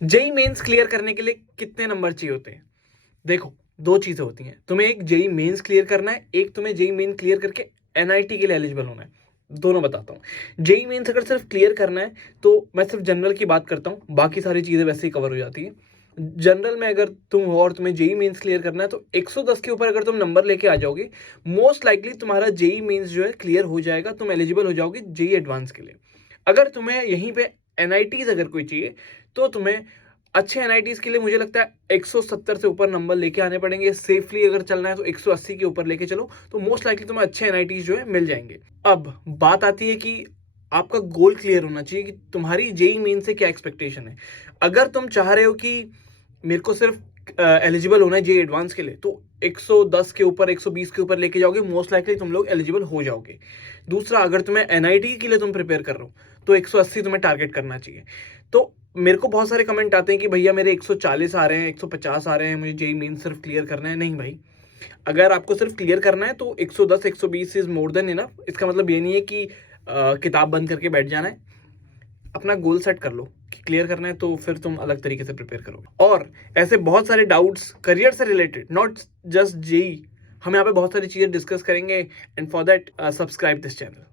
JEE mains clear करने के लिए कितने नंबर चाहिए होते हैं? देखो, दो चीजें होती हैं। तुम्हें एक जेई मेंस क्लियर करना है, एक तुम्हें जेई मेन क्लियर करके एनआईटी के लिए एलिजिबल होना है। दोनों बताता हूँ। जेई मेंस अगर सिर्फ क्लियर करना है तो मैं सिर्फ जनरल की बात करता हूँ, बाकी सारी चीजें वैसे ही कवर हो जाती है। जनरल में अगर तुम हो और तुम्हें जेई मेंस क्लियर करना है तो 110 के ऊपर अगर तुम नंबर लेके आ जाओगे, मोस्ट लाइकली तुम्हारा जेई मेंस जो है क्लियर हो जाएगा, तुम एलिजिबल हो जाओगे जेई एडवांस के लिए। अगर तुम्हें यहीं पे एनआईटीज अगर कोई चाहिए तो तुम्हें अच्छे एनआईटीज के लिए मुझे लगता है 170 से ऊपर नंबर लेके आने पड़ेंगे। सेफली अगर चलना है तो 180 के ऊपर लेके चलो, तो मोस्ट लाइकली तुम्हें अच्छे एनआईटीज जो है मिल जाएंगे। अब बात आती है कि आपका गोल क्लियर होना चाहिए कि तुम्हारी जेई मेन से क्या एक्सपेक्टेशन है। अगर तुम चाह रहे हो कि मेरे को सिर्फ एलिजिबल होना है जेई एडवांस के लिए, तो 110 के ऊपर 120 के ऊपर लेके जाओगे, मोस्ट लाइकली तुम लोग एलिजिबल हो जाओगे। दूसरा, अगर तुम्हें एनआईटी के लिए तुम प्रिपेयर कर रहे हो तो 180 तुम्हें टारगेट करना चाहिए। तो मेरे को बहुत सारे कमेंट आते हैं कि भैया मेरे 140 आ रहे हैं, 150 आ रहे हैं, मुझे जेई मेन सिर्फ क्लियर करना है। नहीं भाई, अगर आपको सिर्फ क्लियर करना है तो 110 120 इज मोर देन इनफ। इसका मतलब ये नहीं है कि किताब बंद करके बैठ जाना है। अपना गोल सेट कर लो कि क्लियर करना है, तो फिर तुम अलग तरीके से प्रिपेयर करोगे। और ऐसे बहुत सारे डाउट्स करियर से रिलेटेड, नॉट जस्ट जेई, हम यहाँ पे बहुत सारी चीजें डिस्कस करेंगे। And for that subscribe this channel.